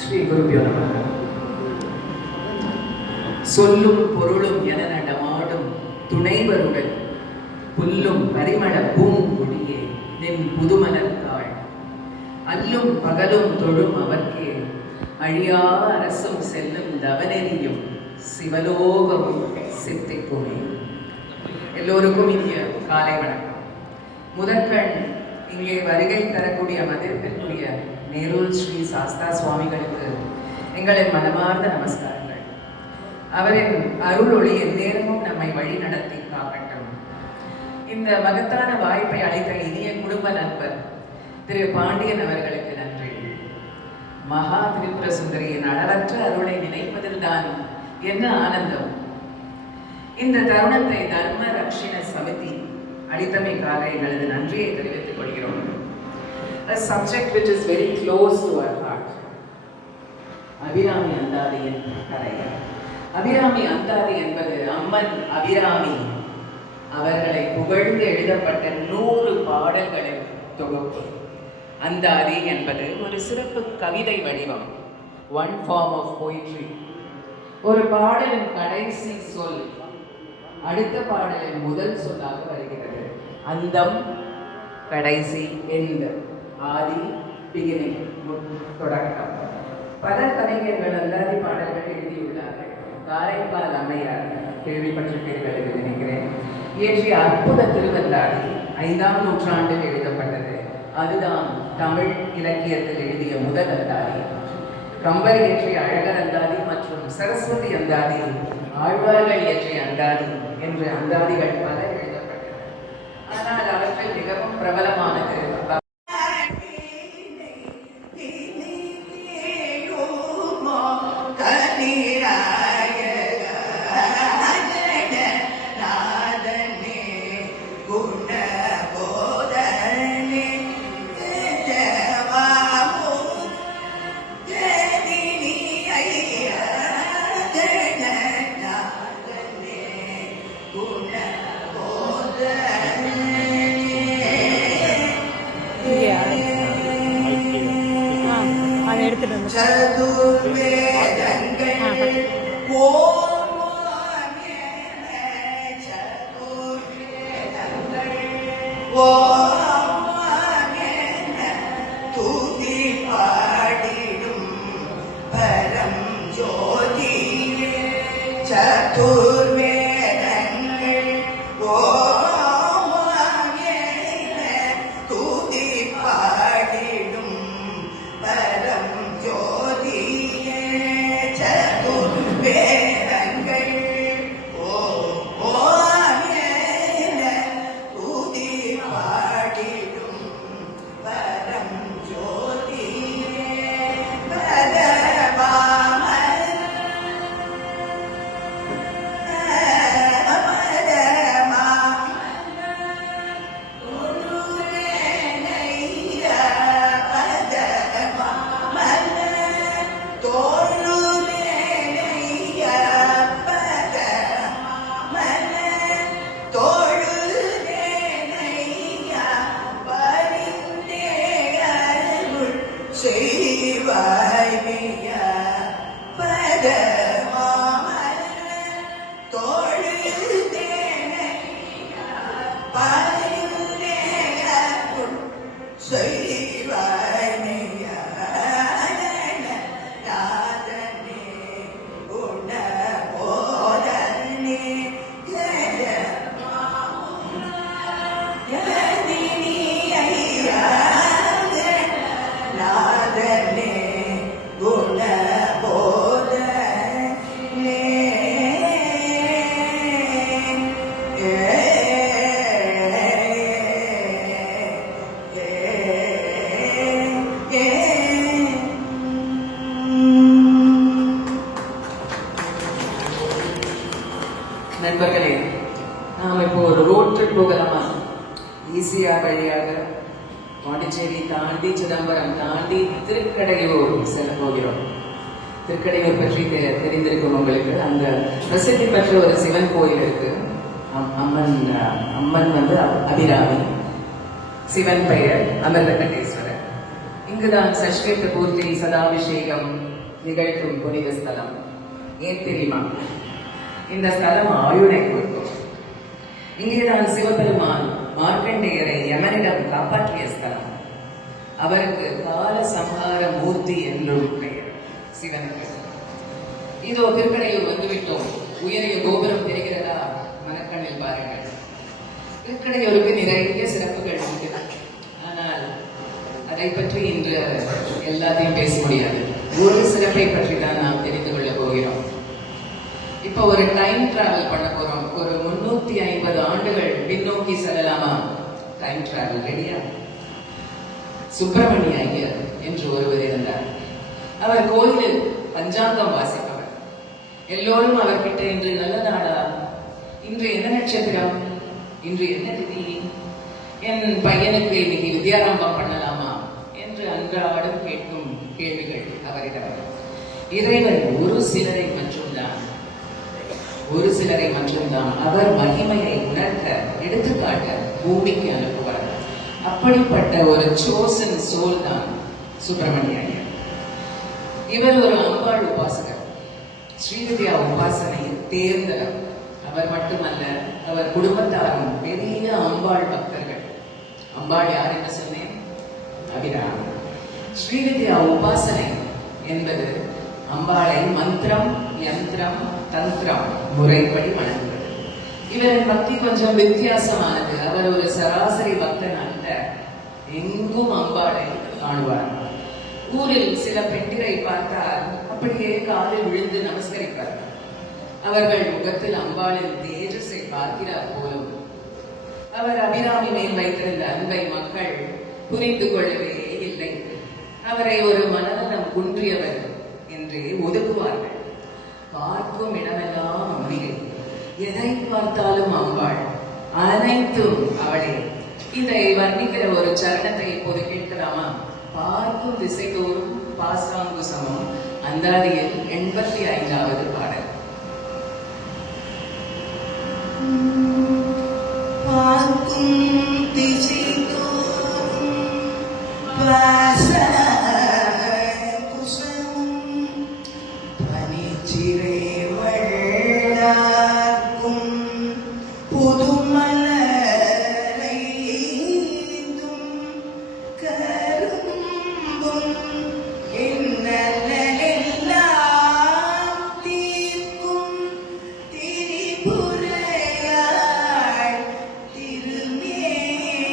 ஸ்ரீ குருபியோ நமக. சொல்லும் பொருளும் என நடமாடும் துணைவருடன் புல்லும் பரிமள பூங்கொடியே நின் புதுமலர்த்தாள் அல்லும் பகலும் தொழும் அவர்க்கே அழியா அரசும் செல்லும் தவநெறியும் சிவலோகமும் சித்திக்குமே. எல்லோருக்கும் இனிய காலை வணக்கம். முதற்கண் இங்கே வருகை தரக்கூடிய மதிப்பிற்குரிய நேருல் ஸ்ரீ சாஸ்தா சுவாமிகளுக்கு எங்களின் மனமார்ந்த நமஸ்காரங்கள். அவரின் அருள் ஒளி எந்நேரமும் நம்மை வழி நடத்தி காக்கட்டும். இந்த மகத்தான வாய்ப்பை அளித்த இனிய குடும்ப நண்பர் திரு பாண்டியன் அவர்களுக்கு நன்றி. மகா திரிபுர சுந்தரியின் அளவற்ற அருளை நினைப்பதில்தான் என்ன ஆனந்தம். இந்த தருணத்தை தர்ம ரக்ஷண சமிதி அளித்தமைக்காக எங்களது நன்றியை தெரிவித்துக் கொள்கிறோம். A subject which is very close to our heart. Abirami அந்தாதியின் கதை. அபிராமி அந்தாதி என்பது அம்மன் அபிராமி அவர்களை புகழ்ந்து எழுதப்பட்ட 100 பாடல்களின் தொகுப்பு. அந்தாதி என்பது ஒரு சிறப்பு கவிதை வடிவம், one form of poetry. ஒரு பாடலின் கடைசி சொல் அடுத்த பாடலின் முதல் சொல்லாக வருகிறது. அந்தம், கடைசி, எண்ட், ஆதி, பிகினிங், தொடக்கம். பல கவிஞர்கள் அந்தாதி பாடல்கள் எழுதியுள்ளார்கள். காரைக்கால் அம்மையார் கேள்விப்பட்டிருப்பீர்கள் என்று நினைக்கிறேன். இயற்றிய அற்புத திருவந்தாதி 5ஆம் நூற்றாண்டில் எழுதப்பட்டது. அதுதான் தமிழ் இலக்கியத்தில் எழுதிய முதல் அந்தாதி. கம்பர் இயற்றிய அழகர் அந்தாதி மற்றும் சரஸ்வதி அந்தாதி, ஆழ்வார்கள் இயற்றிய அந்தாதி என்று அந்தாதிகள் பல எழுதப்பட்டன. ஆனால் அவற்றில் மிகவும் பிரபலமானது நண்பர்களே, நாம் இப்போ ஒரு ரோட் ட்ரிப் போகலாமா? ஈஸியா வழியாக பாண்டிச்சேரி தாண்டி சிதம்பரம் தாண்டி திருக்கடையூர் செல்ல போகிறோம். திருக்கடையூர் பற்றி தெரிந்திருக்கும் உங்களுக்கு. அந்த பிரசித்தி பெற்ற ஒரு சிவன் கோயில் இருக்கு. அம்மன் வந்து அபிராமி, சிவன் பெயர் அமிர்தகண்டேஸ்வரர். இங்குதான் சஷ்வேத பூர்த்தி சதாபிஷேகம் நிகழ்த்தும் புனித ஸ்தலம். ஏன் தெரியுமா? இந்த ஸ்தலம் ஆயுளை கொடுக்கும். இங்கேதான் சிவபெருமான் மார்க்கண்டேயரை யமனிடம் காப்பாற்றிய ஸ்தலம். அவருக்கு கால சம்ஹார மூர்த்தி என்றும் பெயர் சிவனுக்கு. இதோ திருக்கடையூர் வந்துவிட்டோம். உயரிய கோபுரம் தெரிகிறதா? மனக்கண்ணில் பாருங்கள். திருக்கடையூருக்கு நிறைய சிறப்புகள் உண்டு. ஆனால் அதை பற்றி இன்று எல்லாத்தையும் பேச முடியாது. ஒரு சிறப்பை பற்றி தான் நாம் தெரிந்து கொள்ள போகிறோம். இப்ப ஒரு டைம் டிராவல் பண்ண போறோம். ஒரு 350 ஆண்டுகள் பின்னோக்கி செல்லலாமா? டைம் டிராவல் ரெடியா? சுப்பிரமணிய ஐயர் என்று ஒருவர் இருந்தார். அவர் கோயிலில் பஞ்சாங்கம் வாசிப்பவர். எல்லோரும் அவர்கிட்ட இன்று நல்ல நாளா, இன்று என்ன நட்சத்திரம், இன்று என்ன திதி, என் பையனுக்கு இன்னைக்கு வித்யாரம்பம் பண்ணலாமா என்று அன்றாடம் கேட்கும் கேள்விகள் அவரிடம். இறைவன் ஒரு சிலரை மட்டும்தான் அவர் மகிமையை உணர்த்த எடுத்துக்காட்ட பூமிக்கு அனுப்புவார். அப்படிப்பட்ட ஒரு சோசன் சோல் தான் சுப்பிரமணிய ஐயர். இவர் ஒரு அம்பாள் உபாசகர். ஸ்ரீவித்யா உபாசனையில் தேர்ந்தவர். அவர் மட்டுமல்ல, அவர் குடும்பத்தாரும் பெரிய அம்பாள் பக்தர்கள். அம்பாள் யார் என்று சொன்னேன்? அபிராமி. ஸ்ரீவித்யா உபாசனை என்பது அம்பாளை மந்திரம், யந்திரம், தந்திரம் முறைப்படி வணங்குவது. இவரின் பக்தி கொஞ்சம் வித்தியாசமானது. அவர் ஒரு சராசரி பக்தன் அல்ல. எங்கும் அம்பாளை காணுவார். ஊரில் சில பெண்டிரை பார்த்தால் அப்படியே காலில் விழுந்து நமஸ்கரிப்பார். அவர்கள் முகத்தில் அம்பாளின் தேஜஸை பார்க்கிறார் போலும். அவர் அபிராமி மேல் வைத்திருந்த அன்பை மக்கள் புரிந்து கொள்ளவே இல்லை. அவரை ஒரு மனநலம் குன்றியவர் என்று ஒதுக்குவார்கள். பார்க்கும் இடமெல்லாம் அம்பிகை, எதை பார்த்தாலும் அம்பாள், அனைத்தும் அவளே. இதை வர்ணிக்கிற ஒரு சரணத்தை இப்போது கேட்கலாமா? பார்க்கும் திசைதோறும் பாசாங்குசமம், அந்தாதியில் 85வது பாடல். பார்க்கும் திசைதோறும் பாசாங்குசமம், பனிச்சிறை வள்ளார்க்கும் புதுமலரை கரும்பும் என்னெல்லாம் தீர்க்கும் திரிபுரையாள் திருமேனியும்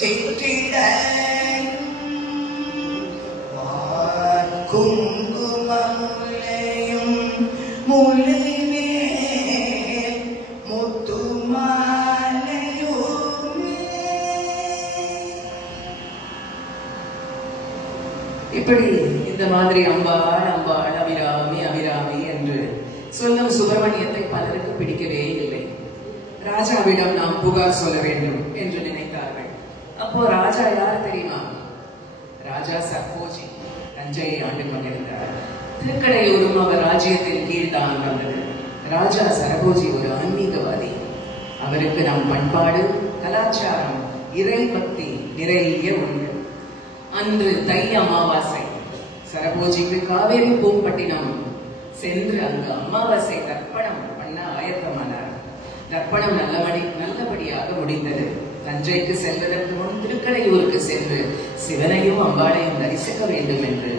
சிற்றிடையும் குங்குமமுலையும் முலைமேல் முத்துமாலையுமே. இப்படி இந்த மாதிரி அம்பாள் அம்பாள், அபிராமி அபிராமி என்று சொல்லும் சுப்பிரமணியத்தை பலருக்கு பிடிக்கவே இல்லை. ராஜாவிடம் நாம் புகார் சொல்ல வேண்டும் என்று நினைத்தார்கள். அப்போ ராஜா யார் தெரியுமா? ராஜா சர்போஜி தஞ்சையை ஆண்டு கொண்டிருந்தார். திருக்கடையூரும் அவர் ராஜ்யத்தின் கீழ் தான் வந்தது. ராஜா சரபோஜி ஒரு ஆன்மீகவாதி. அவருக்கு நம் பண்பாடு, கலாச்சாரம், இறை பக்தி நிறைய உண்டு. அன்று தை அமாவாசை. சரபோஜிக்கு காவேரி பூம்பட்டினம் சென்று அங்கு அமாவாசை தர்ப்பணம் பண்ண ஆயத்தமானார். தர்ப்பணம் நல்லபடியாக முடிந்தது. தஞ்சைக்கு செல்வதற்கு முன் திருக்கடையூருக்கு சென்று சிவனையும் அம்பாளையும் தரிசிக்க வேண்டும் என்று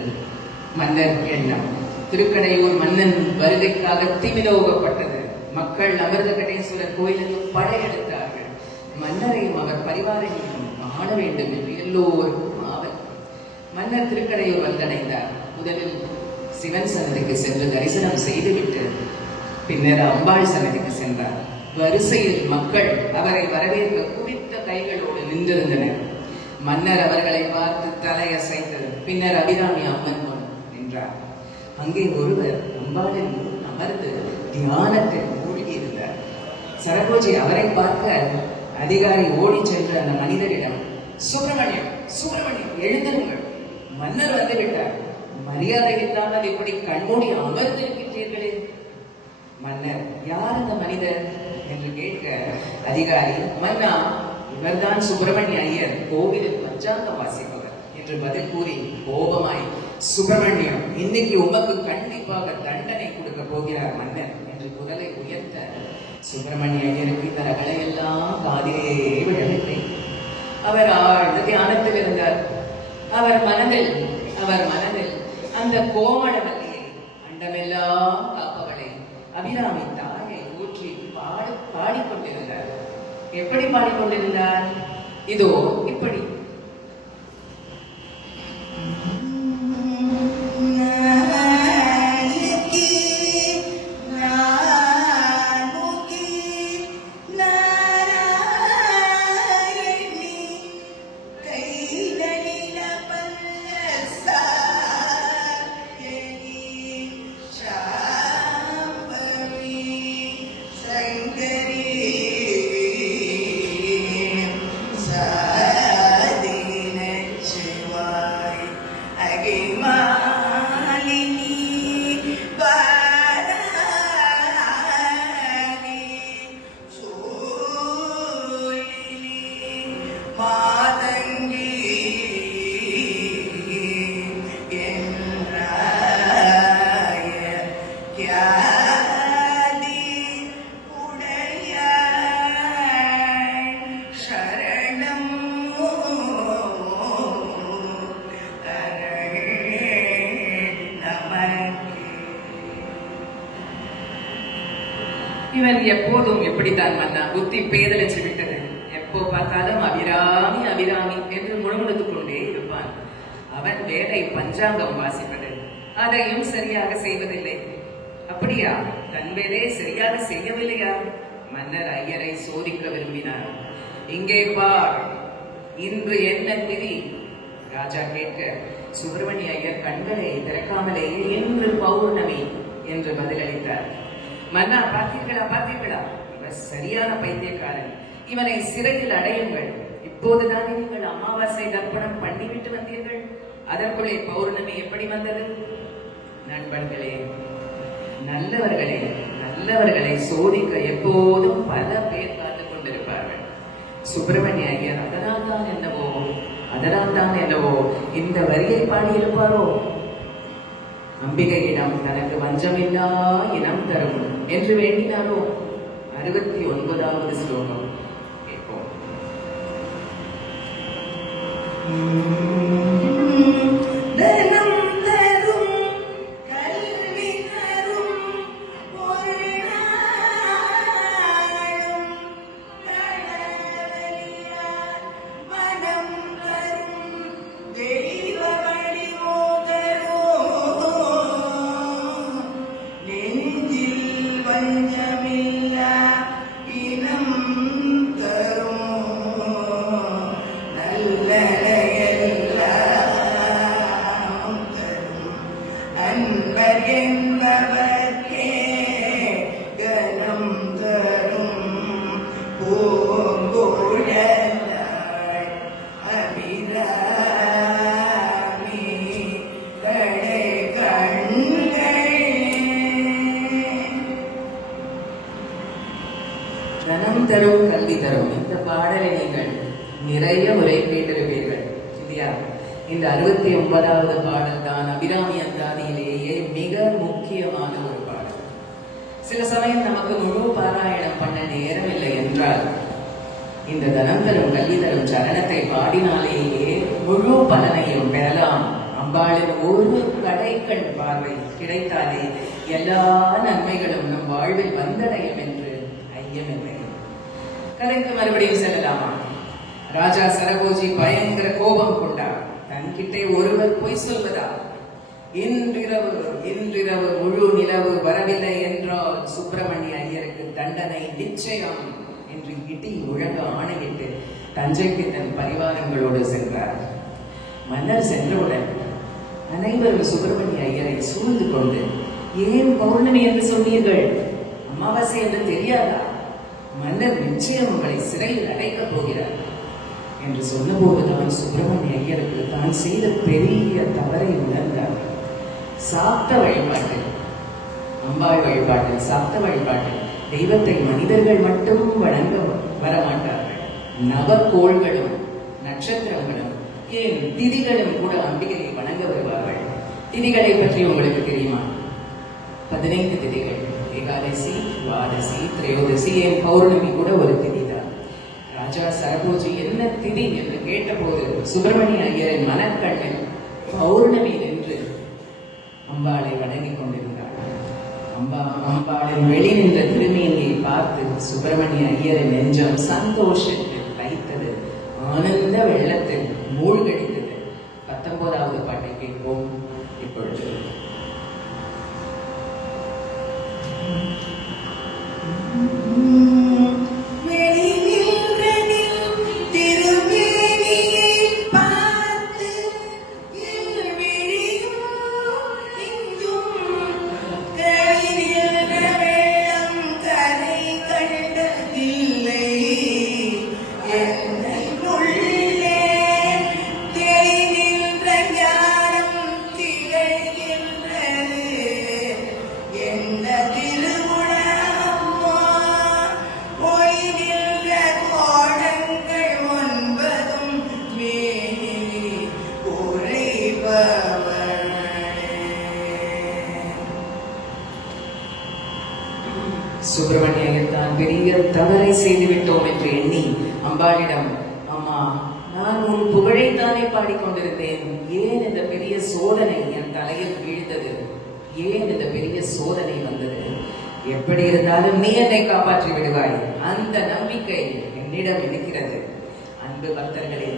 மன்னர் எண்ணம். திருக்கடையூர் மன்னன் வருகைக்காக திமிலோகப்பட்டது. மக்கள் அமிர்தகடேஸ்வரர் கோயிலுக்கு படையெடுத்தார்கள். மன்னரையும் அவர் பரிவாரையும் காண வேண்டும் என்று எல்லோருக்கும் ஆவல். மன்னர் திருக்கடையூர் வந்தடைந்தார். முதலில் சிவன் சன்னதிக்கு சென்று தரிசனம் செய்துவிட்டு பின்னர் அம்பாள் சன்னதிக்கு சென்றார். வரிசையில் மக்கள் அவரை வரவேற்க குவித்த கைகளோடு நின்றிருந்தனர். மன்னர் அவர்களை பார்த்து தலையசைத்து பின்னர் அபிராமி அம்மன் முன் நின்றார். அங்கே ஒருவர் அம்பாளின் முன் அமர்ந்து தியானத்தில் மூழ்கியிருந்தார். சரபோஜி அவரை பார்க்க அதிகாரி ஓடி சென்று அந்த மனிதரிடம், சுப்பிரமணியம் சுப்பிரமணியம் எழுந்திருங்கள், மன்னர் வந்துவிட்டார், மரியாதை இல்லாமல் இப்படி கண்மூடி அமர்ந்திருக்கின்றீர்களே. மன்னர், யார் அந்த மனிதர் என்று கேட்க அதிகாரி, மன்னா, இவர்தான் சுப்பிரமணிய ஐயர், கோவிலில் பஞ்சாங்கம் வாசிப்பவர் என்று பதில் கூறி கோபமாய், சுப்பிரமணியம், இன்னைக்கு உமக்கு கண்டிப்பாக தண்டனை கொடுக்க போகிறார் மன்னர் என்று குரலை உயர்த்த சுப்பிரமணிய ஐயருக்கு இந்த ரகளையெல்லாம் காதிலே விழவில்லை. அவர் ஆழ்ந்த தியானத்தில் இருந்தார். அவர் மனதில் அந்த கோமளவல்லியை, அண்டமெல்லாம் காப்பவளை, அபிராமி தாயை ஊற்றி பாடிக்கொண்டிருந்தார். எப்படி பாடிக்கொண்டிருந்தார்? இதோ இப்படி. இவன் எப்போதும் எப்படித்தான் மன்னா, புத்தி பேதலிச்சு விட்டது. எப்போ பார்த்தாலும் அபிராமி அபிராமி என்று முழுமுழுத்துக் கொண்டே இருப்பான். அவன் வேலை பஞ்சாங்கம் வாசிப்பது, அதையும் சரியாக செய்வதில்லை. அப்படியா? தன் வேலையை சரியாக செய்யவில்லையா? மன்னர் ஐயரை சோதிக்க விரும்பினார். இங்கே பார், இன்று என்ன திதி? ராஜா கேட்க சுப்பிரமணிய ஐயர் கண்களை திறக்காமலேயே இன்று பௌர்ணமி என்று பதிலளித்தார். மன்னா, பார்த்தீர்களா? இவர் சரியான பைத்தியக்காரன். இவனை சிறையில் அடையுங்கள். இப்போதுதானே நீங்கள் அமாவாசை தர்ப்பணம் பண்ணிவிட்டு வந்தீர்கள். அதற்குள்ளே பௌர்ணமி எப்படி வந்தது? நண்பர்களே, நல்லவர்களை சோதிக்க எப்போதும் பல பேர் காத்துக் கொண்டிருப்பார்கள். சுப்பிரமணிய ஐயர் அதனால் தான் என்னவோ இந்த வரியை பாடியிருப்பாரோ? அம்பிகையிடம் தனக்கு வஞ்சமில்லா இனம் தரும் என்று வேண்டினாரோ? 69வது ஸ்லோகம் கேட்போம். தனம் தரும் கல்வி தரும் இந்த பாடலை நீங்கள் நிறைய முறை கேட்டிருப்பீர்கள் இல்லையா? இந்த 69வது பாடல் தான் அபிராமி அந்தாதியிலேயே மிக முக்கியமான ஒரு பாடல். சில சமயம் நமக்கு முழு பாராயணம் பண்ண நேரம் இல்லை என்றால் இந்த தனம் தரும் கல்வி தரும் சரணத்தை பாடினாலேயே முழு பலனையும் பெறலாம். அம்பாளின் ஒரு கடைக்கண் பார்வை கிடைத்தாலே எல்லா நன்மைகளும் நம் வாழ்வில் வந்தடையும் என்று ஐயமில்லை. கதைக்கு மறுபடியும் செல்லலாமா? ராஜா சரபோஜி பயங்கர கோபம் கொண்டார். தன்கிட்டே ஒருவர் பொய் சொல்வதா? இன்றிரவு முழு நிலவு வரவில்லை என்றால் சுப்பிரமணிய ஐயருக்கு தண்டனை நிச்சயம் என்று இடி முழங்க ஆணையிட்டு தஞ்சைக்கு தன் பரிவாரங்களோடு சென்றார். மன்னர் சென்றவுடன் அனைவரும் சுப்பிரமணிய ஐயரை சூழ்ந்து கொண்டு, ஏன் பௌர்ணமி என்று சொன்னீர்கள்? அமாவாசை என்று தெரியாதா? மன்னர் நிச்சயம் உங்களை சிறையில் அடைக்கப் போகிறார் என்று சொன்னபோதுதான் சுப்பிரமணிய ஐயருக்கு தான் செய்த பெரிய தவறை உணர்ந்தார். சாப்த வழிபாட்டில், அம்பாள் வழிபாட்டில், சாப்த வழிபாட்டில் தெய்வத்தை மனிதர்கள் மட்டும் வணங்க வரமாட்டார்கள். நவக்கோள்களும் நட்சத்திரங்களும் ஏன் திதிகளும் கூட அம்பிகையை வணங்க வருவார்கள். திதிகளை பற்றி உங்களுக்கு தெரியுமா? 15 திதிகள். ஏகாதசி, துவாதசி, திரையோதசி, ஏன் பௌர்ணமி கூட ஒரு திதிதான். ராஜா சரபோஜி என்ன திதி என்று கேட்டபோது சுப்பிரமணிய ஐயரின் மனக்கண்ணில் பௌர்ணமி என்று அம்பாளை வணங்கிக் கொண்டிருந்தார். அம்பாளின் வெளி நின்ற திருமேனியை பார்த்து சுப்பிரமணிய ஐயரின் நெஞ்சம் சந்தோஷத்தில் தைத்தது, ஆனந்த வெள்ளத்தில் மூழ்கடித்தது. 19வது பாட்டை கேட்போம் இப்பொழுது. சுப்பிரமணிய ஐயர் தான் பெரிய தவறை செய்துவிட்டோம் என்று எண்ணி அம்பாளிடம், அம்மா, நான் உன் புகழைத்தானே பாடிக்கொண்டிருந்தேன், ஏன் இந்த பெரிய சோதனை என் தலையில் வீழ்ந்தது? ஏன் இந்த பெரிய சோதனை வந்தது? எப்படி இருந்தாலும் நீ என்னை காப்பாற்றி விடுவாய், அந்த நம்பிக்கை என்னிடம் இருக்கிறது. அன்பு பக்தர்களே,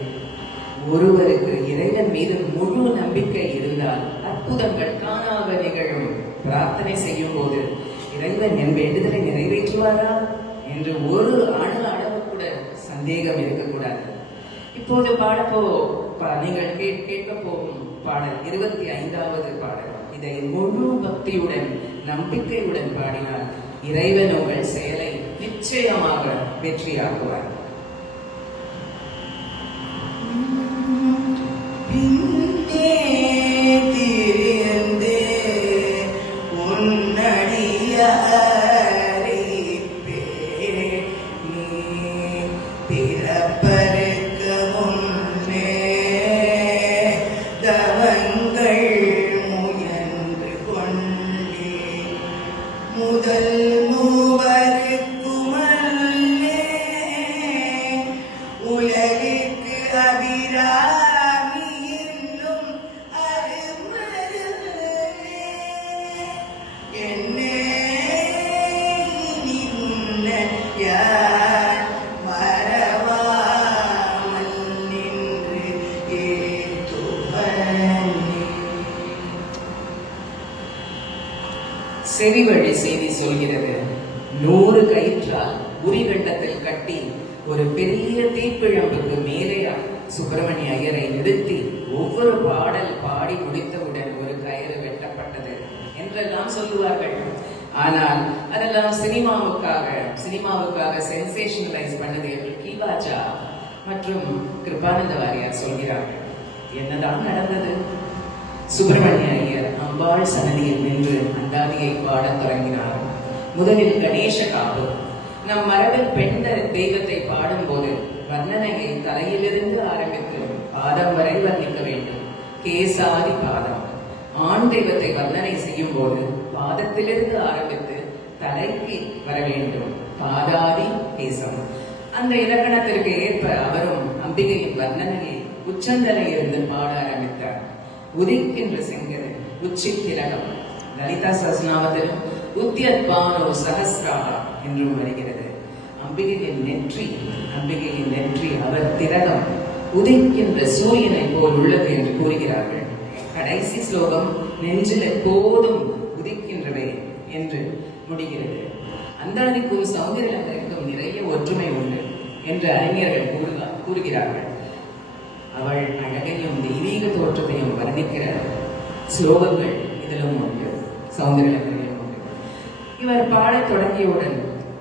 ஒருவருக்கு இறைவன் மீது முழு நம்பிக்கை இருந்தால் அற்புதங்கள் காணாக நிகழும். பிரார்த்தனை செய்யும் போது இறைவன் என் வேண்டுதலை நிறைவேற்றுவாரா என்று ஒரு அணு அளவு கூட சந்தேகம் இருக்கக்கூடாது. இப்போது நீங்கள் கேட்க போகும் பாடல் 25வது பாடல். இதை முழு பக்தியுடன் நம்பிக்கையுடன் பாடினால் இறைவன் உங்கள் செயலை நிச்சயமாக வெற்றியாக்குவார். செவிவழி செய்தி சொல்கிறது, 100 கயிற்றால் உரிகண்டத்தில் கட்டி ஒரு பெரிய தீப்பிழம்புக்கு மேலே சுப்பிரமணிய ஐயரை நிறுத்தி ஒவ்வொரு பாடல் பாடி முடித்தவுடன் ஒரு கயிறு வெட்டப்பட்டது என்றெல்லாம் சொல்லுவார்கள். ஆனால் அதெல்லாம் சினிமாவுக்காக சென்சேஷனலைஸ் பண்ணது என்று கீபாஜா மற்றும் கிருபானந்த வாரியார் சொல்கிறார்கள். என்னதான் நடந்தது? சுப்பிரமணிய ஐயர் அம்பாள் சன்னதியில் நின்று அந்தாதியை பாடத் தொடங்கினார். முதலில் கணேச காப்பு. நம் மரபில் பெண் தெய்வத்தை பாடும் போது வர்ணனையை தலையிலிருந்து ஆரம்பித்து பாதம் வரை வர்ணிக்க வேண்டும். கேசாதி பாதம். ஆண் தெய்வத்தை வர்ணனை செய்யும் போது பாதத்திலிருந்து ஆரம்பித்து தலைக்கு வர வேண்டும். பாதாதி கேசம். அந்த இலக்கணத்திற்கு ஏற்ப அவரும் அம்பிகையின் வர்ணனையை உச்சந்தலையிலிருந்து பாட ஆரம்பித்தார். உதிக்கின்ற செங்கல் உச்சி திலகம். லலிதா சஹஸ்ரநாமத்திலும் உத்யத்பானோ சஹஸ்ராஹா என்றும் வருகிறது. அம்பிகையின் நெற்றி அவர் திலகம் உதிக்கின்ற சூரியனை போல் உள்ளது என்று கூறுகிறார்கள். கடைசி ஸ்லோகம் நெஞ்சில் எப்போதும் உதிக்கின்றவை என்று முடிகிறது. அந்தாதிக்கும் சௌந்தரியலகருக்கும் நிறைய ஒற்றுமை உண்டு என்று அறிஞர்கள் கூறுகிறார்கள். அவள் அழகையும் தெய்வீக தோற்றத்தையும் வர்ணிக்கிற ஸ்லோகங்கள் இதிலும் உண்டு, சௌந்தரியலகரிலும் உண்டு. இவர் பாடத் தொடங்கியவுடன்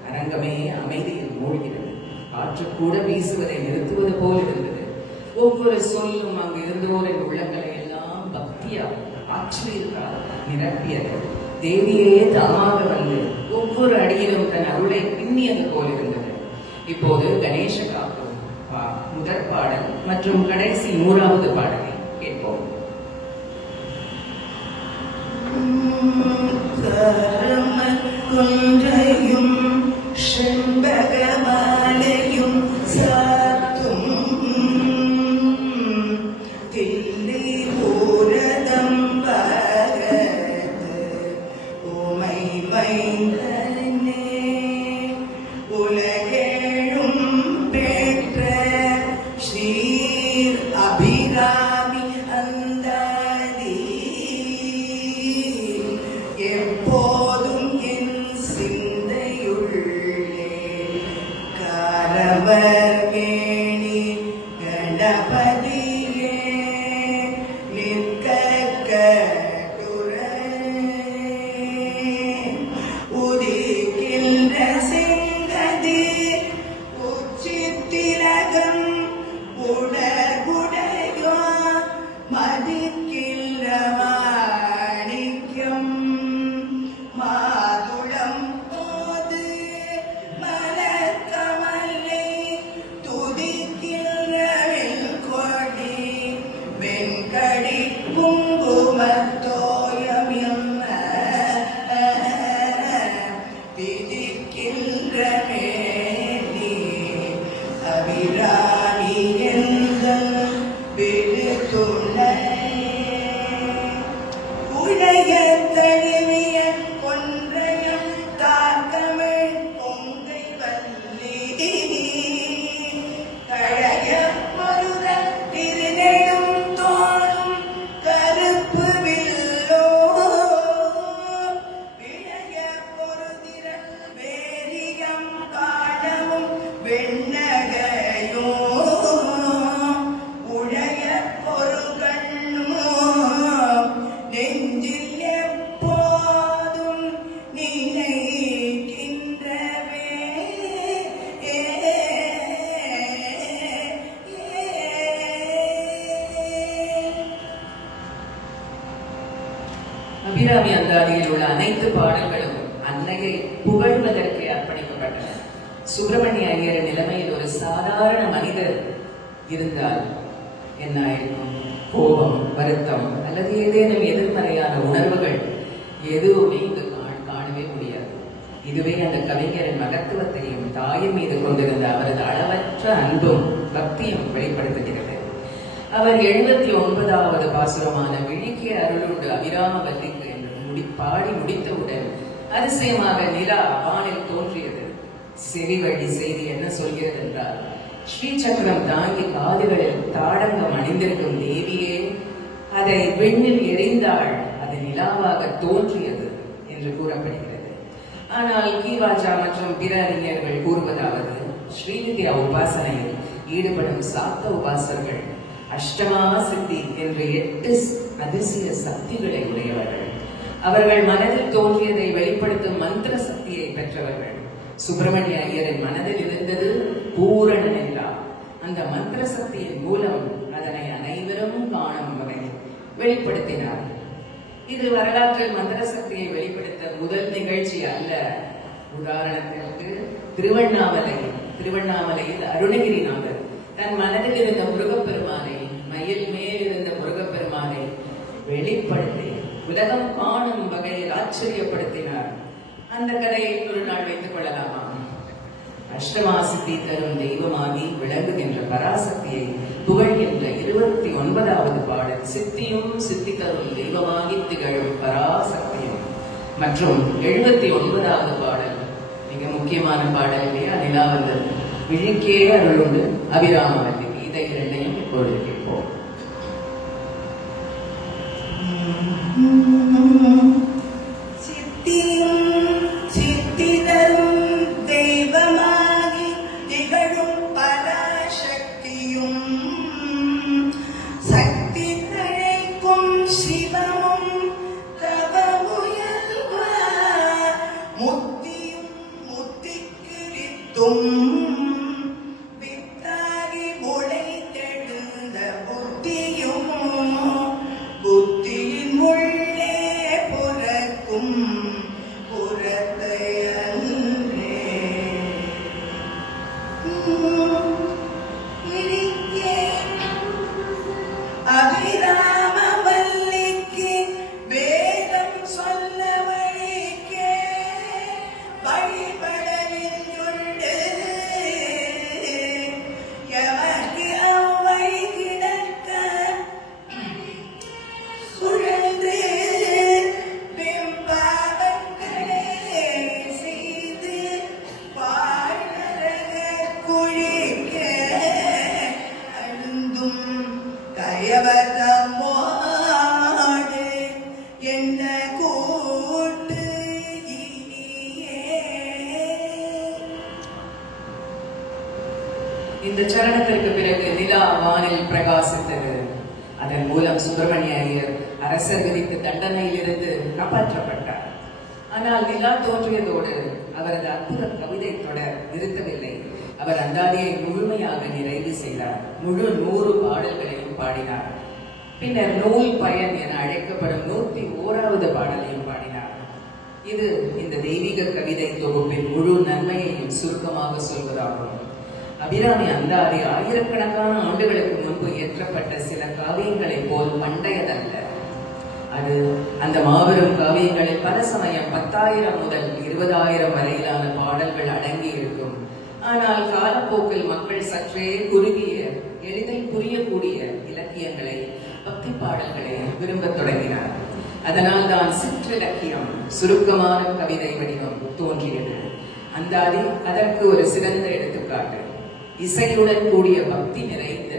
அரங்கமே அமைதியில் மூழ்கிறது. காற்று கூட வீசுவதை நிறுத்துவது போல் இருந்தது. ஒவ்வொரு சொல்லும் அங்கு இருந்தோரின் உள்ளங்களை எல்லாம் பக்தியால் ஆச்சரியத்தால் நிரப்பியது. தேவியே தாமாக வந்து ஒவ்வொரு அடியிலும் தன் அருளை பின்னியது போல் இருந்தது. இப்போது கணேச காப்பு முதற் பாடல் மற்றும் கடைசி 100வது பாடலை கேட்போம். குன்றையும் செண்பகமாலையும் சாத்தும் தில்லி பூரதம் பாரது உமை மைந்தனே உலகேழும் பெற்ற ஸ்ரீர் அபிராமி அந்தாதி எப்போதும் என் சிந்தையுள்ளே காரவர்கேணி கணபதியே நிற்க உதிக்கின்ற செங்கதி உச்சித்திலகம் உடகுடையோ மதிக்கின்ற மாணிக்கம் மாதுளம் போது மலர்கமலை துதிக்கின்ற வெண்கொடி வெண்கடி குங்குமத்தோயம் திதிக்கின்ற மேனி அபிராமி எங்கள் விழுத்துணை உடைய தழுவிய கொன்றையம் தாக்கமிழ் பொங்கை வல்லி கழைய மருத திருநெடும் தோளும் கருப்பு வில்லோ விளைய பொருதிரல் வேரியம் காணவும் வெண்ணகையோ உடைய பொருகண்ணோ நெஞ்சில் எப்போதும் நினைக்கின்றவே அபிராமி அந்தாதியில் உள்ள அனைத்து பாடல்களும் அன்னையை புகழ்வதற்கே அர்ப்பணிக்கப்பட்டன. சுப்பிரமணிய ஐயர் நிலைமையில் ஒரு சாதாரண மனிதர் இருந்தால் என்ன ஆயிருக்கும்? கோபம், வருத்தம் அல்லது ஏதேனும் எதிர்மறையான உணர்வுகள் எதுவுமே இங்கு காணவே முடியாது. இதுவே அந்த கவிஞரின் மகத்துவத்தையும் தாயின் மீது கொண்டிருந்த அவரது அளவற்ற அன்பும் பக்தியும் வெளிப்படுத்துகிறது. அவர் 79வது பாசுரமான விழிக்கு அருளுண்டு அபிராமவல்லிக்கு என்று பாடி முடித்தவுடன் அதிசயமாக நிலா வானில் தோன்றியது. செவிவழி செய்தி என்ன சொல்கிறது என்றால், ஸ்ரீ சக்கரம் தாங்கி காதுகளில் தாடங்கம் அணிந்திருக்கும் தேவியே அதை விண்ணில் எறிந்தாள், அது நிலாவாக தோன்றியது என்று கூறப்படுகிறது. ஆனால் கீவாஜா மற்றும் பிற அறிஞர்கள் கூறுவதாவது, ஸ்ரீவித்யா உபாசனையில் ஈடுபடும் சாக்த உபாசர்கள் அஷ்டமா சித்தி என்ற 8 அதிசய சக்திகளை உடையவர்கள். அவர்கள் மனதில் தோன்றியதை வெளிப்படுத்தும் மந்திர சக்தியை பெற்றவர்கள். சுப்பிரமணிய ஐயரின் மனதில் இருந்தது பூரண நிலா. அந்த மந்திர சக்தியின் மூலம் அதனை அனைவரும் காணும் வகையில் வெளிப்படுத்தினார். இது வரலாற்றில் மந்திர சக்தியை வெளிப்படுத்த முதல் நிகழ்ச்சி அல்ல. உதாரணத்திற்கு திருவண்ணாமலையில் அருணகிரிநாதர் தன் மனதில் இருந்த முருகப்பெருமானை, மயில் மேல் இருந்த முருகப்பெருமானை வெளிப்படுத்தி உலகம் காணும் வகையில் ஆச்சரியப்படுத்தினார். அந்த கதையை ஒரு நாள் வைத்துக் கொள்ளலாமா? அஷ்டமா சித்தி தரும் தெய்வமாகி விளங்குகின்ற பராசக்தியை புகழ்கின்ற 29வது பாடல் சித்தியும் சித்தி தரும் தெய்வமாகி திகழும் பராசக்தியும் மற்றும் 79வது பாடல் மிக முக்கியமான பாடல் இல்லையா? நிலாவந்தது விழிக்கே அருளுண்டு அபிராமவல்லி. இதை இரண்டையும் இப்பொழுது கேட்போம். சித்திதரும் தெய்வமாகி திகழும் பராசக்தியும் சக்தி தழைக்கும் சிவமும் தவமுயல்வ முத்தியும் முத்திக்கு வித்தும் வித்தாகி முளைத்தெழுந்த புத்தியும் புத்தியின் உள்ளே புறக்கும் புறத்தையன்றே இந்த சரணத்திற்கு பிறகு நிலா வானில் பிரகாசித்தது. அதன் மூலம் சுப்பிரமணிய ஐயர் அரசர் விதித்த தண்டனையிலிருந்து காப்பாற்றப்பட்டார். ஆனால் நிலா தோன்றியதோடு அவரது அற்புத கவிதை தொடர் நிறுத்தவில்லை. அவர் அந்தாதியை முழுமையாக நிறைவு செய்தார். முழு 100 பாடல்களையும் பாடினார். பின்னர் நூல் பயன் என அழைக்கப்படும் 101வது பாடலையும் பாடினார். இது இந்த தெய்வீக கவிதை தொகுப்பின் முழு நன்மையையும் சுருக்கமாக சொல்வதாகும். அபிராமி அந்தாதி ஆயிரக்கணக்கான ஆண்டுகளுக்கு முன்பு இயற்றப்பட்ட சில காவியங்களைப் போல் பண்டையதல்ல. அது அந்த மாபெரும் காவியங்களில் பல சமயம் 10,000 முதல் 20,000 வரையிலான பாடல்கள் அடங்கி இருக்கும். ஆனால் காலப்போக்கில் மக்கள் சற்றே குறுகிய, எளிதில் புரியக்கூடிய இலக்கியங்களை, பக்தி பாடல்களை விரும்பத் தொடங்கினார். அதனால் தான் சிற்றிலக்கியம், சுருக்கமான கவிதை வடிவம் தோன்றியது. அந்தாதி அதற்கு ஒரு சிறந்த எடுத்துக்காட்டு. இசையுடன் கூடிய பக்தி நிறைந்த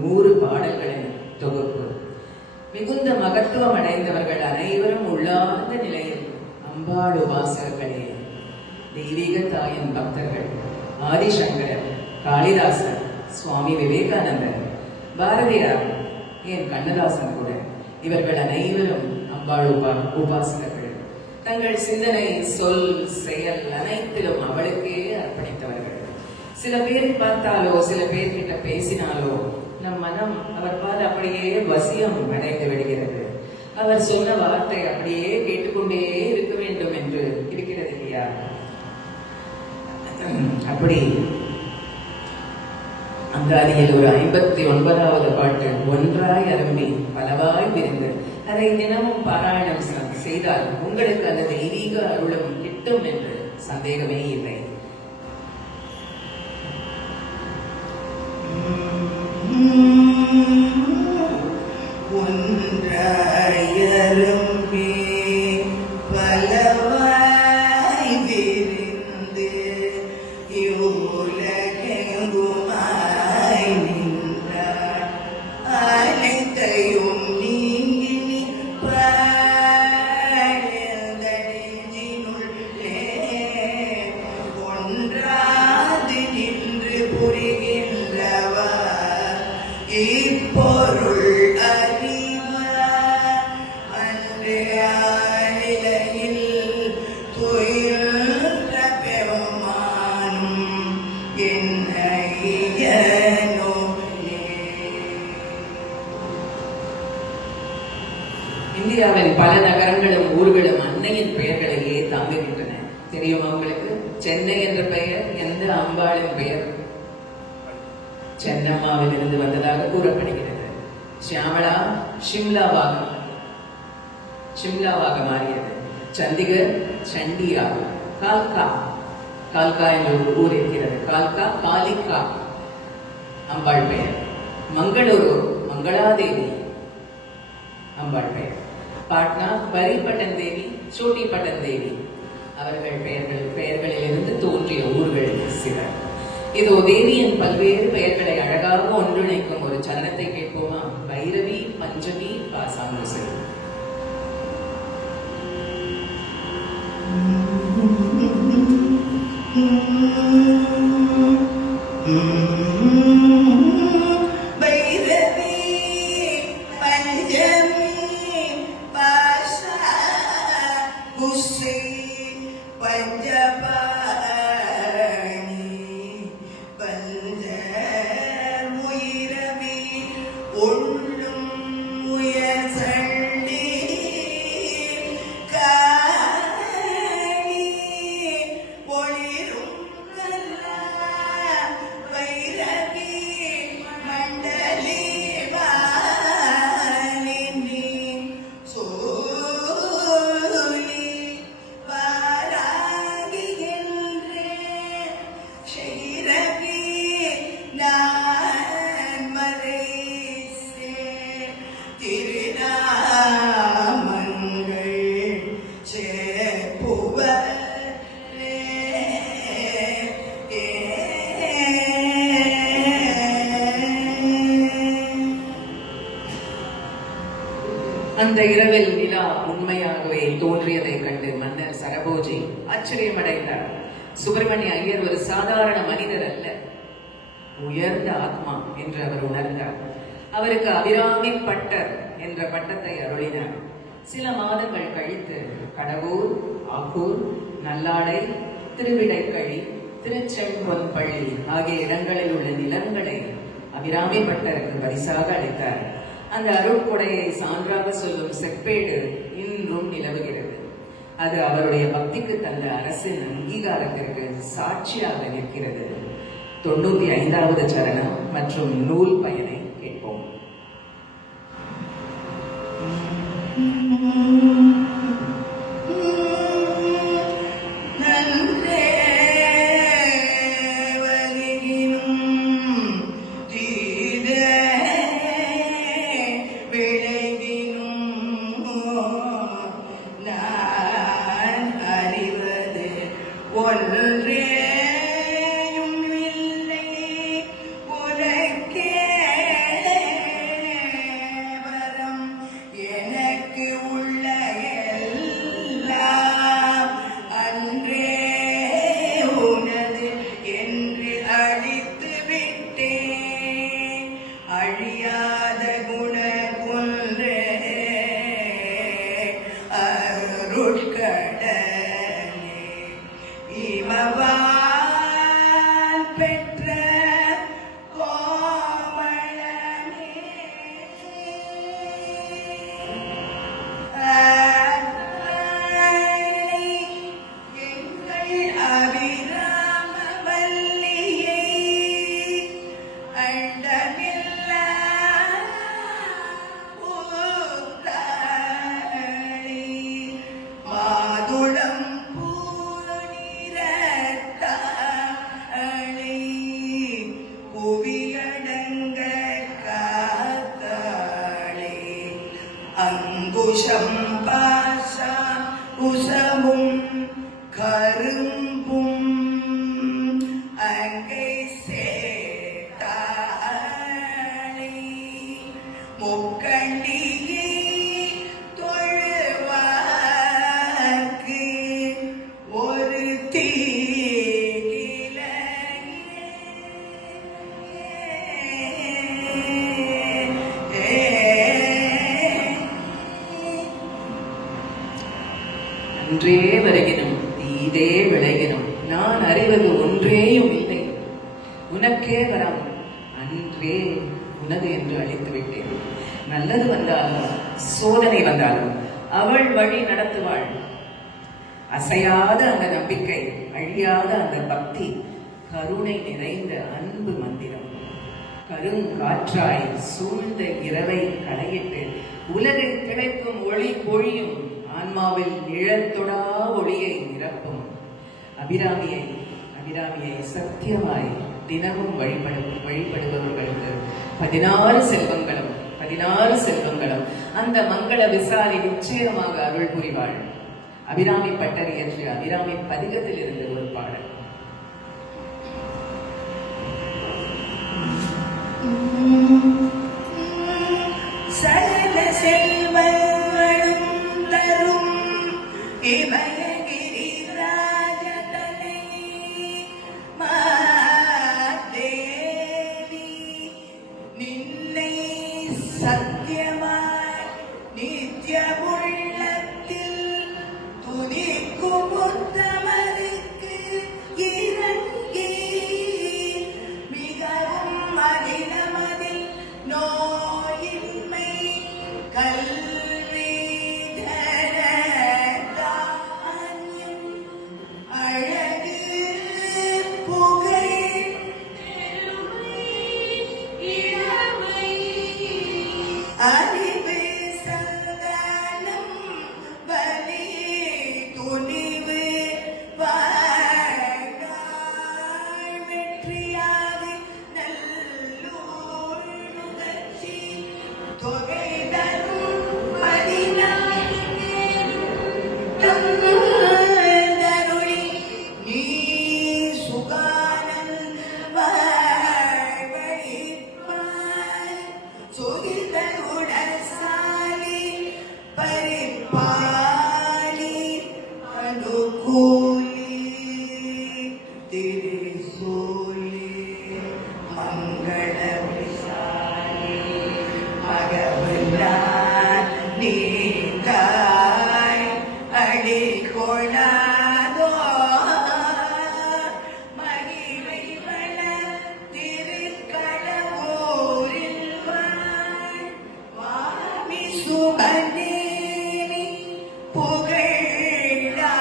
100 பாடல்களின் தொகுப்பு. மிகுந்த மகத்துவம் அடைந்தவர்கள் அனைவரும் உள்ளார்ந்த நிலையில் அம்பாள் உபாசகர்களே. தெய்வீக தாயின் பக்தர்கள் ஆதிசங்கரர், காளிதாசர், சுவாமி விவேகானந்தர், பாரதியார், ஏன் கண்ணதாசன் கூட, இவர்கள் அனைவரும் அம்பாள் உபாசகர்கள். தங்கள் சிந்தனை, சொல், செயல் அனைத்திலும் அவளுக்கே அர்ப்பணித்தவர்கள். சில பேரை பார்த்தாலோ, சில பேர்கிட்ட பேசினாலோ நம் மனம் அவர் பால் அப்படியே வசியம் அடைந்து விடுகிறது. அவர் சொன்ன வார்த்தை அப்படியே கேட்டுக்கொண்டே இருக்க வேண்டும் என்று இருக்கிறது இல்லையா? அப்படி அந்தாதியில் ஒரு 59வது பாட்டு ஒன்றாய் அரும்பி பலவாய் பிரிந்து அதை தினமும் பாராயணம் செய்தால் உங்களுக்கு அந்த தெய்வீக அருளும் கிட்டும் என்று சந்தேகமே இல்லை. ஒன்றாயரும்பி பலவாய் விரிந்து இவ்வுலகெங்குமாய் நின்றார். அனைத்தையும் நீங்கி நெஞ்சினுள்ளே ஒன்றாது நின்று புரிகின்றவா இப்பொருள் அறிவார். அன்று ஆநிலையில் துயின்ற பெருமானும் என்னையனோ. இந்தியாவின் பல நகரங்களும் ஊர்களும் அன்னையின் பெயர்களையே தாங்குகின்றன. தெரியுமா உங்களுக்கு? சென்னை என்ற பெயர் எந்த அம்பாளின் பெயர்? சென்னம்மாவில் இருந்து வந்ததாக கூறப்படுகிறது. ஷியாமளா ஷிம்லாவாக மாறியது. சண்டிகர் சண்டியா. கால்கா என்ற ஒரு ஊர் இருக்கிறது. காலிகா அம்பாள் பெயர். மங்களூரு மங்களாதேவி அம்பாள் பெயர். பாட்னா பரிபட்டன் தேவி, சோட்டி பட்டன் தேவி அவர்கள் பெயர்களிலிருந்து தோன்றிய ஊர்கள் சில. இதோ தேவியின் பல்வேறு பெயர்களை அழகாக ஒன்றிணைக்கும் ஒரு சரணத்தை கேட்போமா? பைரவி, பஞ்சமி, பாசாங்குசு. பைரவி, பஞ்சமி, பாசாங்குசு, பஞ்சபாணி, பஞ்சமுயிரவி, ஒள்ளும் உயர் சண்டி, காணி, ஒளிரும் கல்லா, பைரவி, மண்டலி, மாலினி, சோலி, பாராகின்றேன் ஷைரவி, நான் மறைசே திருநாமங்கள் சேப்புவரே. அந்த இரவில் நிலா உண்மையாகவே தோன்றியதைக் கண்டு மன்னர் சரபோஜி ஆச்சரியமடைந்தார். சுப்பிரமணிய ஐயர் ஒரு சாதாரண மனிதர் அல்ல. உயர்ந்த ஆத்மா என்று அவர் உணர்ந்தார். அவருக்கு அபிராமி பட்டர் என்ற பட்டத்தை அருளினார். சில மாதங்கள் கழித்து கடவுர், ஆக்கூர், நல்லாடை, திருவிடைக்கழி, திருச்செம்பொன்பள்ளி ஆகிய இடங்களில் உள்ள நிலங்களை அபிராமி பட்டருக்கு பரிசாக அளித்தார். அந்த அருட்கொடையை சான்றாக சொல்லும் செப்பேடு இன்றும் நிலவுகிறது. அது அவருடைய பக்திக்கு தந்த அரசின் அங்கீகாரத்திற்கு சாட்சியாக நிற்கிறது. 95வது சரணம் மற்றும் நூல் பயனை கேட்போம். அங்குஷம் பாசா குசமும் கரும்பும் அங்கை சேட்டாளி முக்கண்டியே தொழுவார்க்கு ஒரு ஒன்றே வருகினும் தீதே விளைகினும் நான் அறிவது ஒன்றேயும் இல்லை, உனக்கே வரம் அன்றே உனது என்று அழைத்து விட்டேன். நல்லது வந்தாலும் சோதனை வந்தாலும் அவள் வழி நடத்துவாள். அசையாத அந்த நம்பிக்கை, அழியாத அந்த பக்தி, கருணை நிறைந்த அன்பு மந்திரம். கருங்காற்றாய் சூழ்ந்த இரவை களையிட்டு உலகில் கிடைக்கும் ஒளி பொழியும் ஆன்மாவில் நிழத்தொடா ஒளியை நிரப்பும் அபிராமியை சத்தியமாய் தினமும் வழிபடுபவர்களுக்கு 16 செல்வங்களும் அந்த மங்கள விசாரி நிச்சயமாக அருள் புரிவாள். அபிராமி பட்டர் என்று அபிராமி பதிகத்தில் இருந்து ஒரு பாடல். சகல செல்வங்களும் தரும் இமயகிரி ராஜதனை மாதேவி நின்னை சத்தியமாய் நித்திய உள்ளத்தில் துதிக்கும் உத்தமருக்கு இறங்கி மிகவும் அதினமதில் நோயின்மை கல்வி தனதானியம் அழகு புகழ் இளமை அறிவு சந்தானம் பலி துணிவு வாழ்நாள் வெற்றியாக நல்லூர் நுகர்ச்சி தொகை தரும் 14 தருளி நீ சுகானந்த வாழ்வழிப்பாய் சுகிதனுடசாலி பரிபாலி அனுகூலி திரிசூலி புகழாமி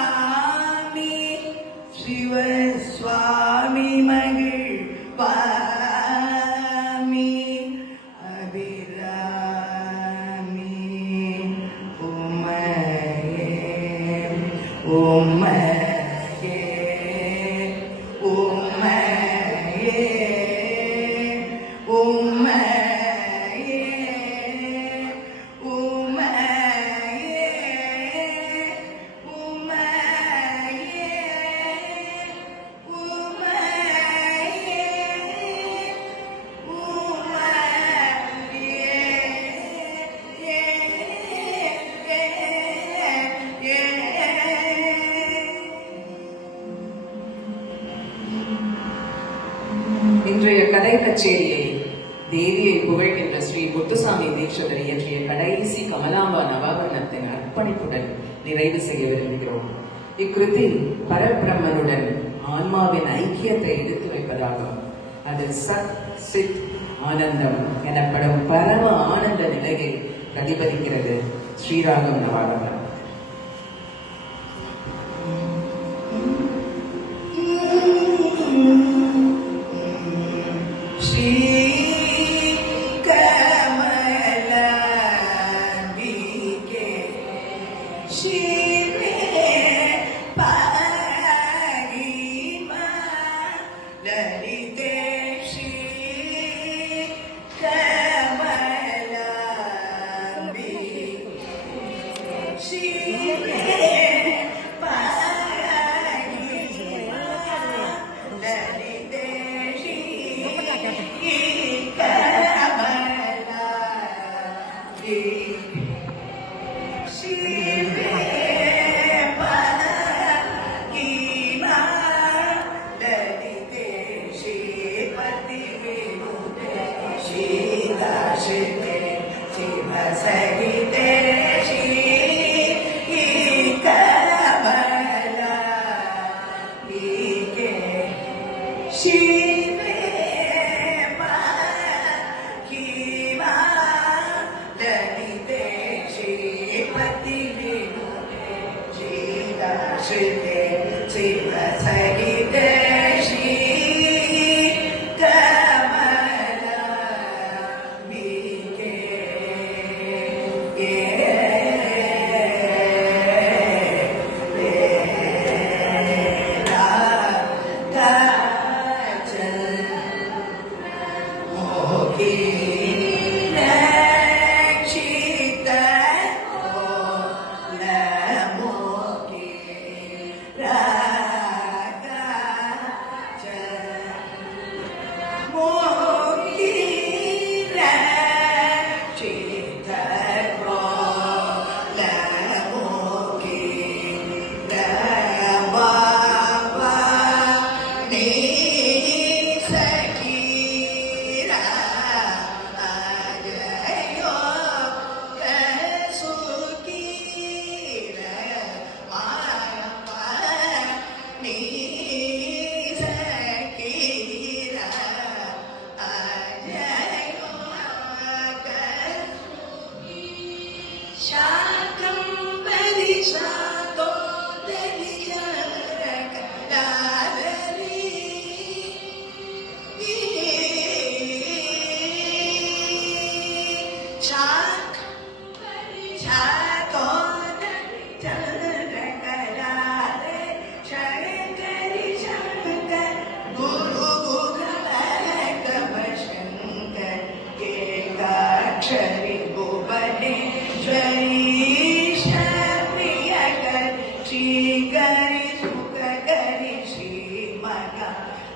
சிவசுவாமி மகிழ் பாமி அபிராமி உம்மையே உம்மையே உம்மையே உம்மையே இன்றைய கதை கச்சேரியை தேவியை புகழ்கின்ற ஸ்ரீ முத்துசாமி தீட்சிதர் இயற்றிய கடைசி கமலாம்பா நவாபரணத்தின் அர்ப்பணிப்புடன் நிறைவு செய்ய விரும்புகிறோம். இக்கிருதி பரபிரம்மனுடன் ஆன்மாவின் ஐக்கியத்தை எடுத்து வைப்பதாகும். அது சத் சித் ஆனந்தம் எனப்படும் பரம ஆனந்த நிலையை பிரதிபலிக்கிறது. ஸ்ரீராகம் நவாபரணம்.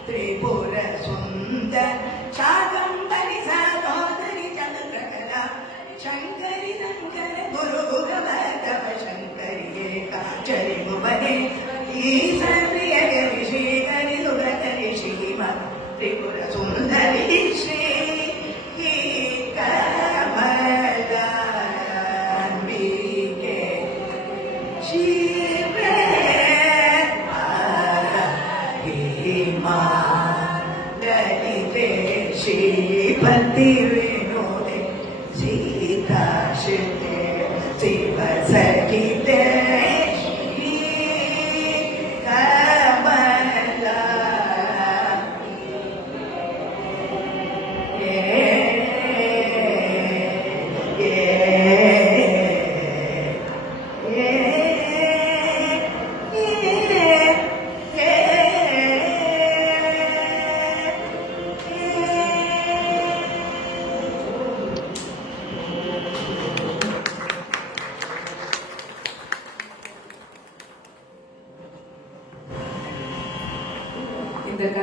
त्रिपुर सुंदर शाकंभरी साधोदरी चंद्रकला शंकरी शंकर गुरु भगवत शंकरी एकाचरी मुबने ईश्वरीय ऋषि करि सुभकरि श्रीमा त्रिपुर सुंदरी श्री कमलांबिके शिवे ललिते श्रीपति विनोदे सीता शिते शिव सहिते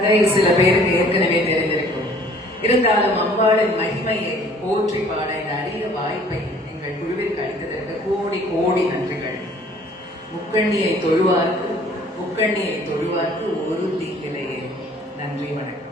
கதை சில பேருக்கு ஏற்கனவே தெரிந்திருக்கும். இருந்தாலும் அம்பாளின் மகிமையை போற்றி பாட இந்த அரிய வாய்ப்பை எங்கள் குழுவிற்கு அளித்ததற்கு கோடி கோடி நன்றிகள். முக்கண்ணியை தொழுவார்க்கு ஒரு தீங்கிலேயே. நன்றி, வணக்கம்.